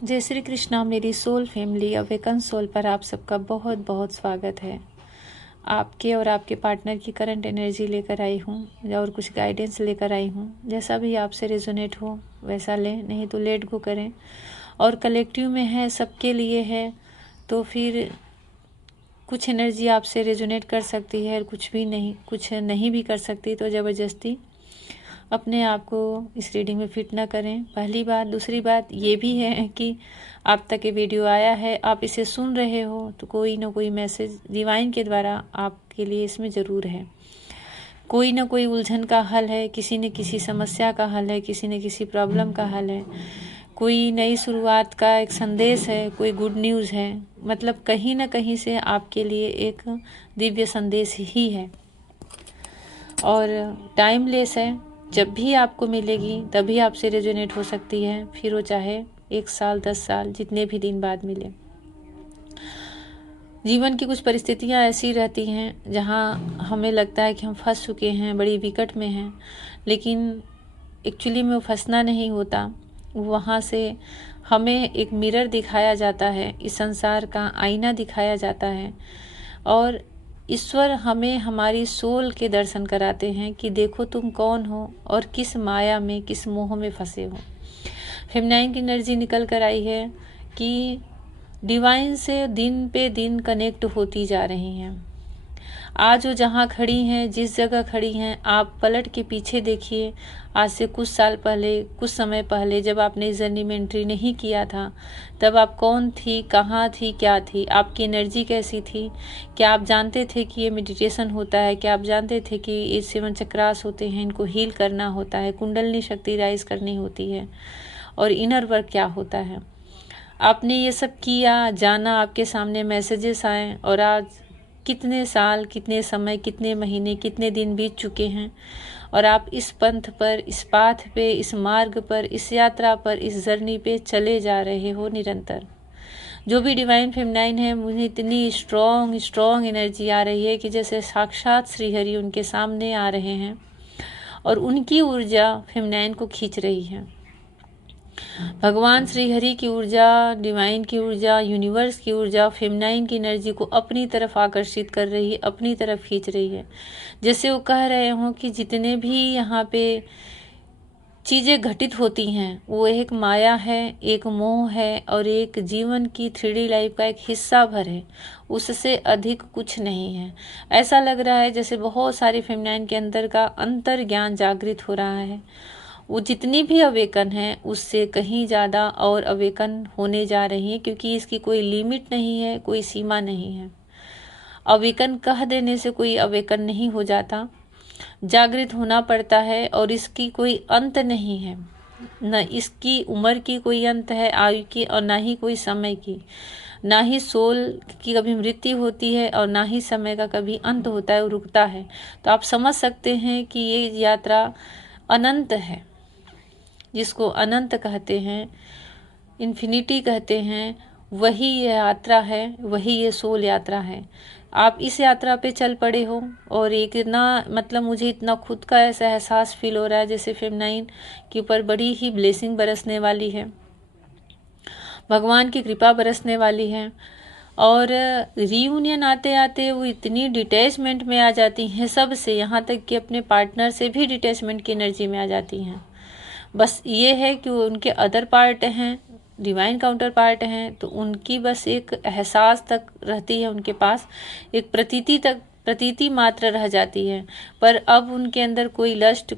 जय श्री कृष्णा। मेरी soul family awaken soul पर आप सबका बहुत बहुत स्वागत है। आपके और आपके पार्टनर की करंट एनर्जी लेकर आई हूँ और कुछ गाइडेंस लेकर आई हूँ। जैसा भी आपसे रेजोनेट हो वैसा लें, नहीं तो लेट गो करें। और कलेक्टिव में है, सबके लिए है, तो फिर कुछ एनर्जी आपसे रेजोनेट कर सकती है, कुछ नहीं भी कर सकती। तो ज़बरदस्ती अपने आप को इस रीडिंग में फिट ना करें, पहली बात। दूसरी बात ये भी है कि आप तक ये वीडियो आया है, आप इसे सुन रहे हो, तो कोई ना कोई मैसेज डिवाइन के द्वारा आपके लिए इसमें ज़रूर है। कोई ना कोई उलझन का हल है, किसी न किसी समस्या का हल है, किसी न किसी प्रॉब्लम का हल है, कोई नई शुरुआत का एक संदेश है, कोई गुड न्यूज़ है। मतलब कहीं ना कहीं से आपके लिए एक दिव्य संदेश ही है और टाइमलेस है। जब भी आपको मिलेगी तभी आपसे रेजोनेट हो सकती है, फिर वो चाहे 1 साल 10 साल जितने भी दिन बाद मिले। जीवन की कुछ परिस्थितियां ऐसी रहती हैं जहां हमें लगता है कि हम फंस चुके हैं, बड़ी विकट में हैं, लेकिन एक्चुअली में वो फंसना नहीं होता। वहाँ से हमें एक मिरर दिखाया जाता है, इस संसार का आईना दिखाया जाता है और ईश्वर हमें हमारी सोल के दर्शन कराते हैं कि देखो तुम कौन हो और किस माया में, किस मोह में फंसे हो। फेमिनाइन की एनर्जी निकल कर आई है कि डिवाइन से दिन पे दिन कनेक्ट होती जा रही हैं। आज वो जहाँ खड़ी हैं, जिस जगह खड़ी हैं, आप पलट के पीछे देखिए। आज से कुछ साल पहले, कुछ समय पहले जब आपने इस जर्नी में एंट्री नहीं किया था, तब आप कौन थी, कहाँ थी, क्या थी, आपकी एनर्जी कैसी थी? क्या आप जानते थे कि ये मेडिटेशन होता है? क्या आप जानते थे कि ये 7 चक्रास होते हैं, इनको हील करना होता है, कुंडलनी शक्ति राइज करनी होती है और इनर वर्क क्या होता है? आपने ये सब किया, जाना, आपके सामने मैसेजेस आए और आज कितने साल, कितने समय, कितने महीने, कितने दिन बीत चुके हैं और आप इस पंथ पर, इस पाथ पे, इस मार्ग पर, इस यात्रा पर, इस जर्नी पे चले जा रहे हो निरंतर। जो भी डिवाइन फेमिनाइन है, मुझे इतनी स्ट्रॉन्ग एनर्जी आ रही है कि जैसे साक्षात श्रीहरि उनके सामने आ रहे हैं और उनकी ऊर्जा फेमिनाइन को खींच रही है। भगवान श्री हरि की ऊर्जा, डिवाइन की ऊर्जा, यूनिवर्स की ऊर्जा फेमिनाइन की एनर्जी को अपनी तरफ आकर्षित कर रही है, अपनी तरफ खींच रही है। जैसे वो कह रहे हो कि जितने भी यहाँ पे चीज़ें घटित होती हैं वो एक माया है, एक मोह है और एक जीवन की 3D लाइफ का एक हिस्सा भर है, उससे अधिक कुछ नहीं है। ऐसा लग रहा है जैसे बहुत सारी फेमिनाइन के अंदर का अंतर ज्ञान जागृत हो रहा है। वो जितनी भी अवेकन है उससे कहीं ज़्यादा और अवेकन होने जा रही है, क्योंकि इसकी कोई लिमिट नहीं है, कोई सीमा नहीं है। अवेकन कह देने से कोई अवेकन नहीं हो जाता, जागृत होना पड़ता है और इसकी कोई अंत नहीं है। न इसकी उम्र की कोई अंत है, आयु की, और ना ही कोई समय की। ना ही सोल की कभी मृत्यु होती है और ना ही समय का कभी अंत होता है, रुकता है। तो आप समझ सकते हैं कि ये यात्रा अनंत है। जिसको अनंत कहते हैं, इन्फिनिटी कहते हैं, वही ये यात्रा है, वही ये सोल यात्रा है। आप इस यात्रा पे चल पड़े हो और एक इतना, मतलब मुझे इतना खुद का ऐसा एहसास फील हो रहा है जैसे फेमिनाइन के ऊपर बड़ी ही ब्लेसिंग बरसने वाली है, भगवान की कृपा बरसने वाली है। और रीयूनियन आते आते वो इतनी डिटैचमेंट में आ जाती हैं सबसे, यहाँ तक कि अपने पार्टनर से भी डिटैचमेंट की एनर्जी में आ जाती हैं। बस ये है कि वो उनके अदर पार्ट हैं, डिवाइन काउंटर पार्ट हैं, तो उनकी बस एक एहसास तक रहती है उनके पास, एक प्रतीति मात्र रह जाती है। पर अब उनके अंदर कोई लस्ट,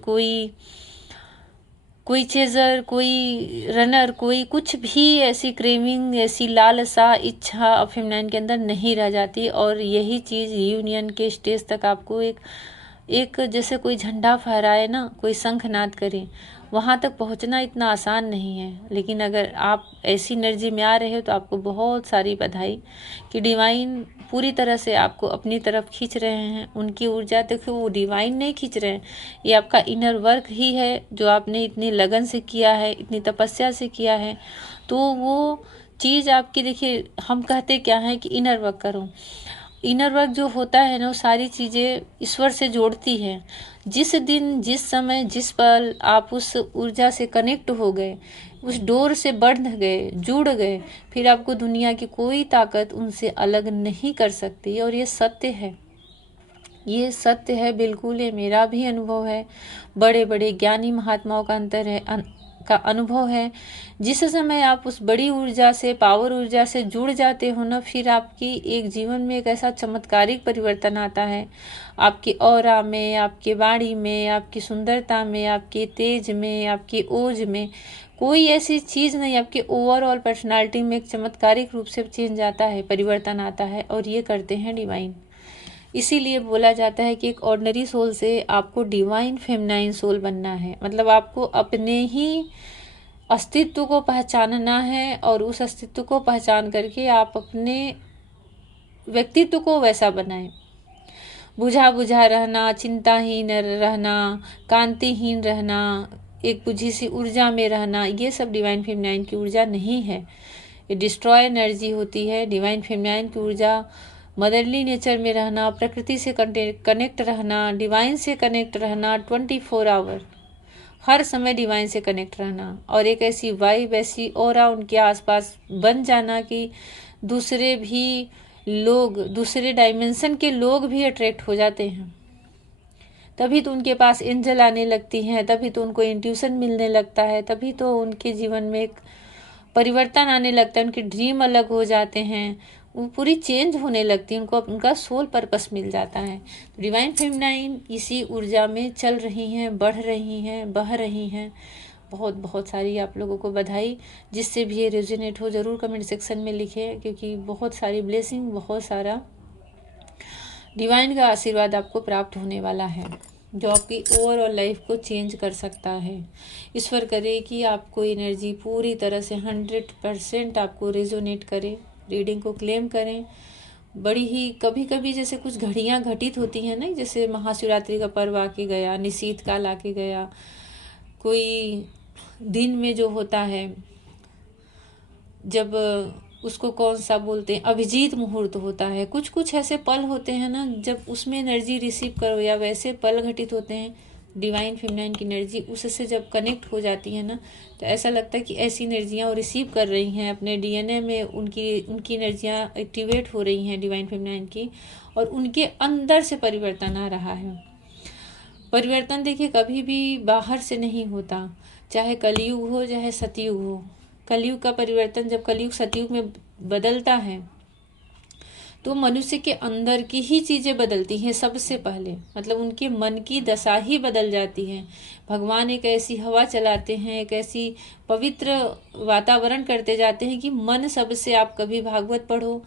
कोई चेजर, कोई रनर, कोई कुछ भी ऐसी क्रेविंग, ऐसी लालसा, इच्छा अब फेमिनाइन के अंदर नहीं रह जाती। और यही चीज़ यूनियन के स्टेज तक आपको एक जैसे कोई झंडा फहराए ना, कोई शंखनाद करे, वहाँ तक पहुँचना इतना आसान नहीं है। लेकिन अगर आप ऐसी एनर्जी में आ रहे हो तो आपको बहुत सारी बधाई कि डिवाइन पूरी तरह से आपको अपनी तरफ खींच रहे हैं। उनकी ऊर्जा देखो, वो डिवाइन नहीं खींच रहे हैं, ये आपका इनर वर्क ही है जो आपने इतनी लगन से किया है, इतनी तपस्या से किया है। तो वो चीज़ आपकी, देखिए हम कहते क्या है कि इनर वर्क करो। इनर वर्क जो होता है ना, वो सारी चीज़ें ईश्वर से जोड़ती है। जिस दिन, जिस समय, जिस पल आप उस ऊर्जा से कनेक्ट हो गए, उस डोर से बंध गए, जुड़ गए, फिर आपको दुनिया की कोई ताकत उनसे अलग नहीं कर सकती। और ये सत्य है, ये सत्य है बिल्कुल, ये मेरा भी अनुभव है, बड़े बड़े ज्ञानी महात्माओं का अंतर है का अनुभव है। जिस समय आप उस बड़ी ऊर्जा से, पावर ऊर्जा से जुड़ जाते हो ना, फिर आपकी एक जीवन में एक ऐसा चमत्कारिक परिवर्तन आता है, आपकी ऑरा में, आपके वाणी में, आपकी सुंदरता में, आपके तेज में, आपकी ओज में, कोई ऐसी चीज़ नहीं, आपके ओवरऑल पर्सनालिटी में एक चमत्कारिक रूप से चेंज आता है, परिवर्तन आता है। और ये करते हैं डिवाइन। इसीलिए बोला जाता है कि एक ऑर्डिनरी सोल से आपको डिवाइन फेमिनाइन सोल बनना है। मतलब आपको अपने ही अस्तित्व को पहचानना है, और उस अस्तित्व को पहचान करके आप अपने व्यक्तित्व को वैसा बनाएं। बुझा बुझा रहना, चिंताहीन रहना, कांतिहीन रहना, एक बुझी सी ऊर्जा में रहना, ये सब डिवाइन फेमिनाइन की ऊर्जा नहीं है। ये डिस्ट्रॉय एनर्जी होती है। डिवाइन फेमिनाइन की ऊर्जा मदरली नेचर में रहना, प्रकृति से कनेक्ट रहना, डिवाइन से कनेक्ट रहना, 24 आवर हर समय डिवाइन से कनेक्ट रहना, और एक ऐसी वाइब, ऐसी ऑरा उनके आसपास बन जाना कि दूसरे भी लोग, दूसरे डायमेंशन के लोग भी अट्रैक्ट हो जाते हैं। तभी तो उनके पास एंजल आने लगती हैं, तभी तो उनको इंट्यूशन मिलने लगता है, तभी तो उनके जीवन में एक परिवर्तन आने लगता है, उनके ड्रीम अलग हो जाते हैं, वो पूरी चेंज होने लगती है, उनको उनका सोल पर्पस मिल जाता है। तो डिवाइन फेमिनाइन इसी ऊर्जा में चल रही हैं, बढ़ रही हैं, बह रही हैं। बहुत बहुत सारी आप लोगों को बधाई। जिससे भी ये रेजोनेट हो ज़रूर कमेंट सेक्शन में लिखें, क्योंकि बहुत सारी ब्लेसिंग, बहुत सारा डिवाइन का आशीर्वाद आपको प्राप्त होने वाला है, जो आपकी ओवरऑल लाइफ को चेंज कर सकता है। ईश्वर करे कि आपको एनर्जी पूरी तरह से 100% आपको रेजोनेट करे। रीडिंग को क्लेम करें। बड़ी ही कभी कभी जैसे कुछ घड़ियाँ घटित होती हैं ना, जैसे महाशिवरात्रि का पर्व आके गया, निशीत काल आके गया, कोई दिन में जो होता है, जब उसको कौन सा बोलते हैं, अभिजीत मुहूर्त होता है, कुछ कुछ ऐसे पल होते हैं ना, जब उसमें एनर्जी रिसीव करो, या वैसे पल घटित होते हैं, डिवाइन फेमिनाइन की एनर्जी उससे जब कनेक्ट हो जाती है ना, तो ऐसा लगता है कि ऐसी एनर्जियाँ वो रिसीव कर रही हैं, अपने डीएनए में उनकी एनर्जियाँ एक्टिवेट हो रही हैं डिवाइन फेमिनाइन की, और उनके अंदर से परिवर्तन आ रहा है। परिवर्तन देखिए कभी भी बाहर से नहीं होता, चाहे कलयुग हो चाहे सतयुग हो। कलयुग का परिवर्तन जब कलयुग सतयुग में बदलता है, तो मनुष्य के अंदर की ही चीज़ें बदलती हैं सबसे पहले। मतलब उनके मन की दशा ही बदल जाती है। भगवान एक ऐसी हवा चलाते हैं, एक ऐसी पवित्र वातावरण करते जाते हैं कि मन सबसे, आप कभी भागवत पढ़ो,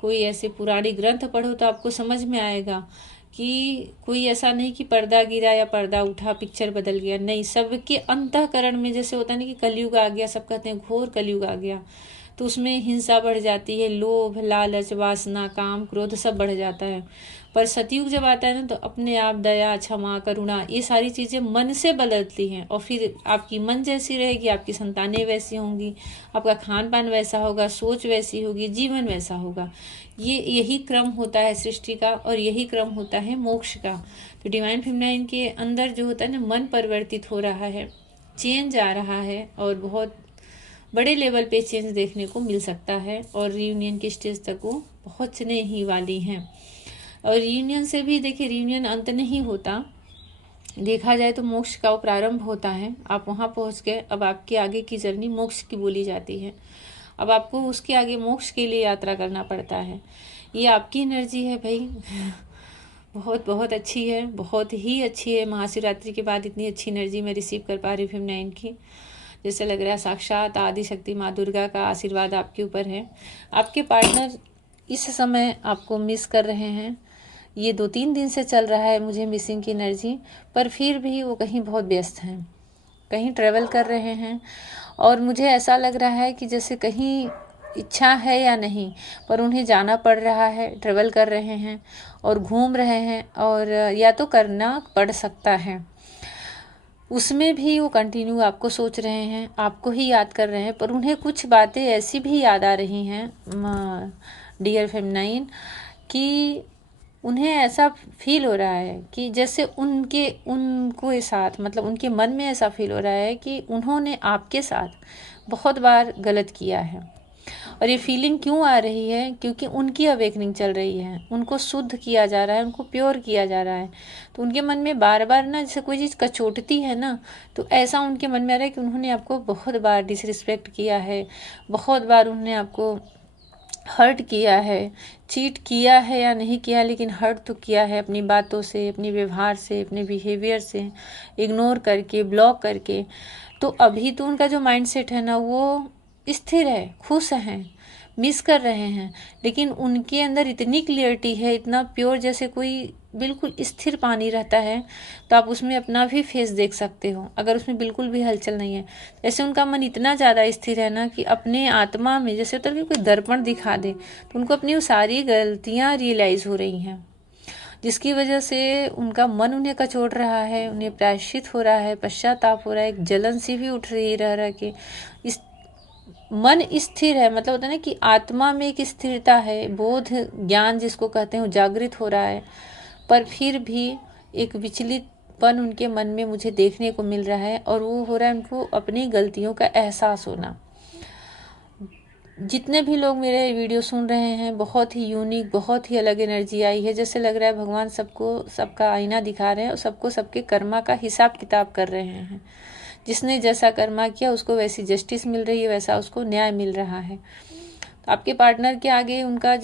कोई ऐसे पुरानी ग्रंथ पढ़ो, तो आपको समझ में आएगा कि कोई ऐसा नहीं कि पर्दा गिरा या पर्दा उठा पिक्चर बदल गया। नहीं, सबके अंतःकरण में जैसे होता नहीं कि कलयुग आ गया, सब कहते हैं घोर कलयुग आ गया, तो उसमें हिंसा बढ़ जाती है, लोभ, लालच, वासना, काम, क्रोध सब बढ़ जाता है। पर सतयुग जब आता है ना, तो अपने आप दया, क्षमा, करुणा, ये सारी चीज़ें मन से बदलती हैं, और फिर आपकी मन जैसी रहेगी, आपकी संतानें वैसी होंगी, आपका खान पान वैसा होगा, सोच वैसी होगी, जीवन वैसा होगा। यही क्रम होता है सृष्टि का, और यही क्रम होता है मोक्ष का। तो डिवाइन फेमिनाइन के अंदर जो होता है ना, मन परिवर्तित हो रहा है, चेंज आ रहा है, और बहुत बड़े लेवल पे चेंज देखने को मिल सकता है, और रियूनियन की स्टेज तक वो पहुंचने ही वाली हैं। और रियूनियन से भी देखिए, रियूनियन अंत नहीं होता, देखा जाए तो मोक्ष का वो प्रारंभ होता है। आप वहाँ पहुँच गए, अब आपके आगे की जर्नी मोक्ष की बोली जाती है। अब आपको उसके आगे मोक्ष के लिए यात्रा करना पड़ता है। ये आपकी एनर्जी है भाई, बहुत बहुत अच्छी है, बहुत ही अच्छी है। महाशिवरात्रि के बाद इतनी अच्छी एनर्जी मैं रिसीव कर पा रही हूँ फेमिनाइन की, जैसे लग रहा है साक्षात आदि शक्ति माँ दुर्गा का आशीर्वाद आपके ऊपर है। आपके पार्टनर इस समय आपको मिस कर रहे हैं, ये 2-3 दिन से चल रहा है मुझे मिसिंग की एनर्जी, पर फिर भी वो कहीं बहुत व्यस्त हैं, कहीं ट्रैवल कर रहे हैं, और मुझे ऐसा लग रहा है कि जैसे कहीं इच्छा है या नहीं, पर उन्हें जाना पड़ रहा है, ट्रैवल कर रहे हैं और घूम रहे हैं, और या तो करना पड़ सकता है, उसमें भी वो कंटिन्यू आपको सोच रहे हैं, आपको ही याद कर रहे हैं। पर उन्हें कुछ बातें ऐसी भी याद आ रही हैं डियर फेमिनाइन, कि उन्हें ऐसा फील हो रहा है कि जैसे उनको साथ, मतलब उनके मन में ऐसा फील हो रहा है कि उन्होंने आपके साथ बहुत बार गलत किया है। और ये फीलिंग क्यों आ रही है? क्योंकि उनकी अवेकनिंग चल रही है, उनको शुद्ध किया जा रहा है, उनको प्योर किया जा रहा है। तो उनके मन में बार बार ना जैसे कोई चीज़ कचोटती है ना, तो ऐसा उनके मन में आ रहा है कि उन्होंने आपको बहुत बार डिसरिस्पेक्ट किया है, बहुत बार उन्होंने आपको हर्ट किया है। चीट किया है या नहीं किया, लेकिन हर्ट तो किया है अपनी बातों से, अपने व्यवहार से, अपने बिहेवियर से, इग्नोर करके, ब्लॉक करके। तो अभी तो उनका जो माइंडसेट है ना वो स्थिर है, खुश हैं, मिस कर रहे हैं, लेकिन उनके अंदर इतनी क्लियरिटी है, इतना प्योर, जैसे कोई बिल्कुल स्थिर पानी रहता है, तो आप उसमें अपना भी फेस देख सकते हो अगर उसमें बिल्कुल भी हलचल नहीं है। जैसे उनका मन इतना ज़्यादा स्थिर है ना कि अपने आत्मा में जैसे उतर के कोई दर्पण दिखा दे तो उनको अपनी वो सारी गलतियाँ रियलाइज़ हो रही हैं, जिसकी वजह से उनका मन उन्हें कचोट रहा है, उन्हें प्रायश्चित हो रहा है, पश्चाताप हो रहा है, एक जलन सी भी उठ रही रह रहा कि इस मन स्थिर है, मतलब होता है ना कि आत्मा में एक स्थिरता है, बोध ज्ञान जिसको कहते हैं वो जागृत हो रहा है, पर फिर भी एक विचलितपन उनके मन में मुझे देखने को मिल रहा है, और वो हो रहा है उनको अपनी गलतियों का एहसास होना। जितने भी लोग मेरे वीडियो सुन रहे हैं, बहुत ही यूनिक, बहुत ही अलग एनर्जी आई है, जैसे लग रहा है भगवान सबको सबका आईना दिखा रहे हैं और सबको सबके कर्मा का हिसाब किताब कर रहे हैं। जिसने जैसा कर्मा किया उसको वैसी जस्टिस मिल रही है, वैसा उसको न्याय मिल रहा है। तो आपके पार्टनर के आगे उनका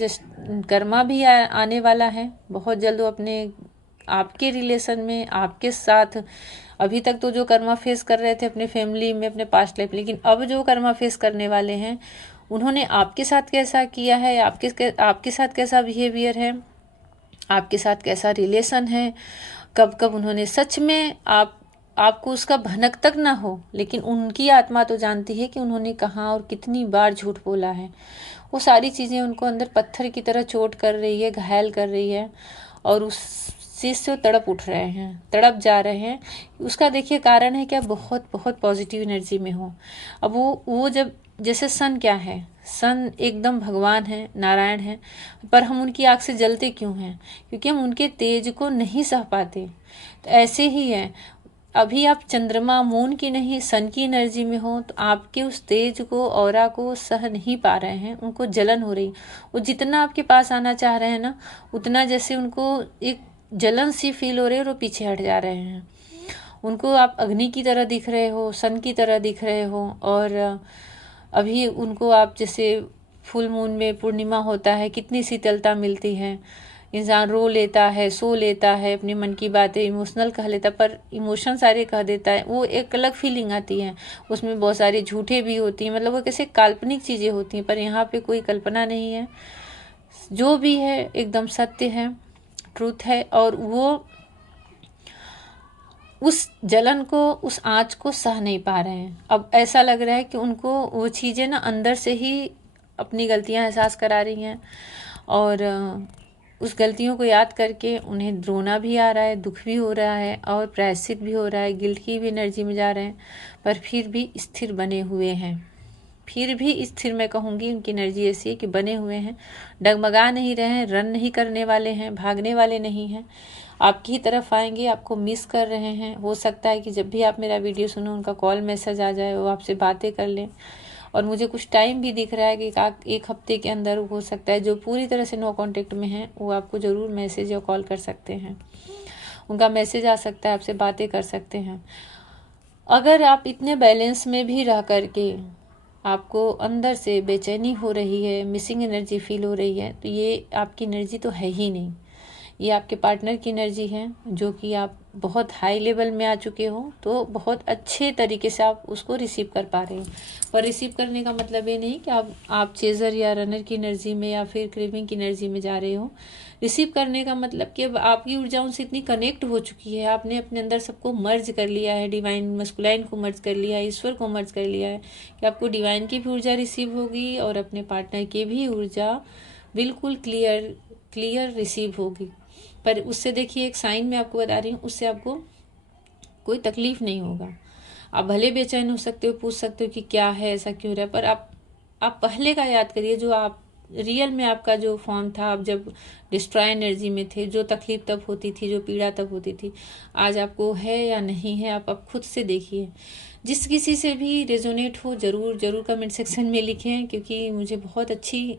कर्मा भी आने वाला है बहुत जल्द। वो अपने आपके रिलेशन में आपके साथ अभी तक तो जो कर्मा फेस कर रहे थे अपने फैमिली में, अपने पास्ट लाइफ, लेकिन अब जो कर्मा फेस करने वाले हैं उन्होंने आपके साथ कैसा किया है, आपके साथ कैसा बिहेवियर है, आपके साथ कैसा रिलेशन है, कब कब उन्होंने सच में आपको उसका भनक तक ना हो, लेकिन उनकी आत्मा तो जानती है कि उन्होंने कहाँ और कितनी बार झूठ बोला है। वो सारी चीज़ें उनको अंदर पत्थर की तरह चोट कर रही है, घायल कर रही है, और उस चीज़ से तड़प उठ रहे हैं, तड़प जा रहे हैं। उसका देखिए कारण है क्या, बहुत बहुत पॉजिटिव एनर्जी में हो। अब वो जब जैसे सन क्या है, सन एकदम भगवान है, नारायण है, पर हम उनकी आग से जलते क्यों हैं? क्योंकि हम उनके तेज को नहीं सह पाते। तो ऐसे ही है, अभी आप चंद्रमा मून की नहीं सन की एनर्जी में हो तो आपके उस तेज को, ऑरा को सह नहीं पा रहे हैं, उनको जलन हो रही। वो जितना आपके पास आना चाह रहे हैं ना, उतना जैसे उनको एक जलन सी फील हो रही है और वो पीछे हट जा रहे हैं। उनको आप अग्नि की तरह दिख रहे हो, सन की तरह दिख रहे हो, और अभी उनको आप जैसे फुल मून में पूर्णिमा होता है, कितनी शीतलता मिलती है, इंसान रो लेता है, सो लेता है, अपने मन की बातें इमोशनल कह लेता है, पर इमोशन सारे कह देता है, वो एक अलग फीलिंग आती है। उसमें बहुत सारी झूठे भी होती हैं, मतलब वो कैसे काल्पनिक चीज़ें होती हैं, पर यहाँ पे कोई कल्पना नहीं है, जो भी है एकदम सत्य है, ट्रूथ है। और वो उस जलन को, उस आँच को सह नहीं पा रहे हैं। अब ऐसा लग रहा है कि उनको वो चीज़ें ना अंदर से ही अपनी गलतियाँ एहसास करा रही हैं, और उस गलतियों को याद करके उन्हें रोना भी आ रहा है, दुख भी हो रहा है, और प्रायश्चित भी हो रहा है, गिल्ट की भी एनर्जी में जा रहे हैं, पर फिर भी स्थिर बने हुए हैं। फिर भी स्थिर मैं कहूँगी, उनकी एनर्जी ऐसी है कि बने हुए हैं, डगमगा नहीं रहे हैं, रन नहीं करने वाले हैं, भागने वाले नहीं हैं, आपकी ही तरफ आएंगे, आपको मिस कर रहे हैं। हो सकता है कि जब भी आप मेरा वीडियो सुनो उनका कॉल मैसेज आ जाए, वो आपसे बातें कर लें, और मुझे कुछ टाइम भी दिख रहा है कि एक हफ्ते के अंदर हो सकता है। जो पूरी तरह से नो कांटेक्ट में हैं वो आपको ज़रूर मैसेज या कॉल कर सकते हैं, उनका मैसेज आ सकता है, आपसे बातें कर सकते हैं। अगर आप इतने बैलेंस में भी रह करके आपको अंदर से बेचैनी हो रही है, मिसिंग एनर्जी फील हो रही है, तो ये आपकी एनर्जी तो है ही नहीं, ये आपके पार्टनर की एनर्जी है, जो कि आप बहुत हाई लेवल में आ चुके हो, तो बहुत अच्छे तरीके से आप उसको रिसीव कर पा रहे हो। पर रिसीव करने का मतलब ये नहीं कि आप चेजर या रनर की एनर्जी में या फिर क्रेविंग की एनर्जी में जा रहे हो। रिसीव करने का मतलब कि अब आपकी ऊर्जा उनसे इतनी कनेक्ट हो चुकी है, आपने अपने अंदर सबको मर्ज कर लिया है, डिवाइन मस्कुलाइन को मर्ज कर लिया है, ईश्वर को मर्ज कर लिया है, कि आपको डिवाइन की भी ऊर्जा रिसीव होगी और अपने पार्टनर की भी ऊर्जा बिल्कुल क्लियर रिसीव होगी। पर उससे देखिए, एक साइन मैं आपको बता रही हूँ, उससे आपको कोई तकलीफ नहीं होगा। आप भले बेचैन हो सकते हो, पूछ सकते हो कि क्या है, ऐसा क्यों रहा है, पर आप पहले का याद करिए, जो आप रियल में आपका जो फॉर्म था, आप जब डिस्ट्रॉय एनर्जी में थे, जो तकलीफ तब होती थी, जो पीड़ा तब होती थी, आज आपको है या नहीं है, आप खुद से देखिए। जिस किसी से भी रेजोनेट हो ज़रूर ज़रूर कमेंट सेक्शन में लिखें, क्योंकि मुझे बहुत अच्छी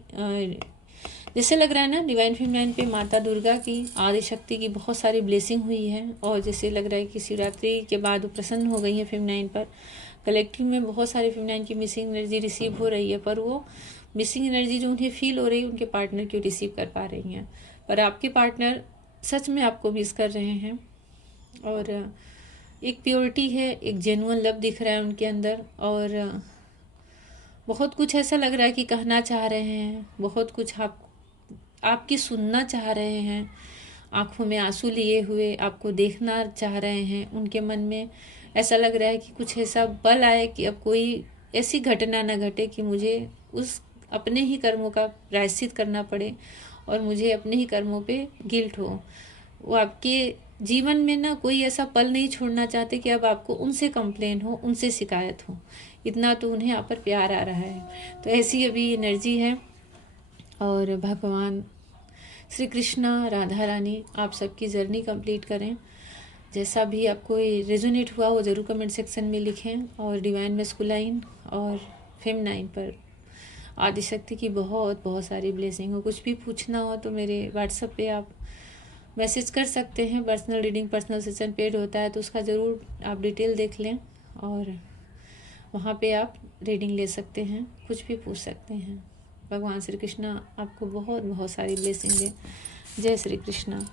जैसे लग रहा है ना डिवाइन फेमिनाइन पे माता दुर्गा की आदि शक्ति की बहुत सारी ब्लेसिंग हुई है, और जैसे लग रहा है कि शिवरात्रि के बाद वो प्रसन्न हो गई है फेमिनाइन पर। कलेक्टिव में बहुत सारे फेमिनाइन की मिसिंग एनर्जी रिसीव हो रही है, पर वो मिसिंग एनर्जी जो उन्हें फील हो रही है उनके पार्टनर क्यों रिसीव कर पा रही हैं, पर आपके पार्टनर सच में आपको मिस कर रहे हैं। और एक प्योरिटी है, एक जेन्युइन लव दिख रहा है उनके अंदर, और बहुत कुछ ऐसा लग रहा है कि कहना चाह रहे हैं, बहुत कुछ आपकी सुनना चाह रहे हैं, आंखों में आंसू लिए हुए आपको देखना चाह रहे हैं। उनके मन में ऐसा लग रहा है कि कुछ ऐसा बल आए कि अब कोई ऐसी घटना ना घटे कि मुझे उस अपने ही कर्मों का प्रायश्चित करना पड़े और मुझे अपने ही कर्मों पे गिल्ट हो। वो आपके जीवन में ना कोई ऐसा पल नहीं छोड़ना चाहते कि अब आपको उनसे कंप्लेन हो, उनसे शिकायत हो। इतना तो उन्हें आप पर प्यार आ रहा है। तो ऐसी अभी एनर्जी है। और भगवान श्री कृष्णा, राधा रानी आप सबकी जर्नी कंप्लीट करें। जैसा भी आपको रेजोनेट हुआ वो ज़रूर कमेंट सेक्शन में लिखें। और डिवाइन मैस्कुलाइन और फेमिनाइन पर आदिशक्ति की बहुत बहुत सारी ब्लेसिंग हो। कुछ भी पूछना हो तो मेरे व्हाट्सएप पे आप मैसेज कर सकते हैं। Personal reading, personal session paid होता है तो उसका ज़रूर आप डिटेल देख लें, और वहाँ पे आप रीडिंग ले सकते हैं, कुछ भी पूछ सकते हैं। भगवान श्री कृष्णा आपको बहुत बहुत सारी ब्लेसिंग दें। जय श्री कृष्णा।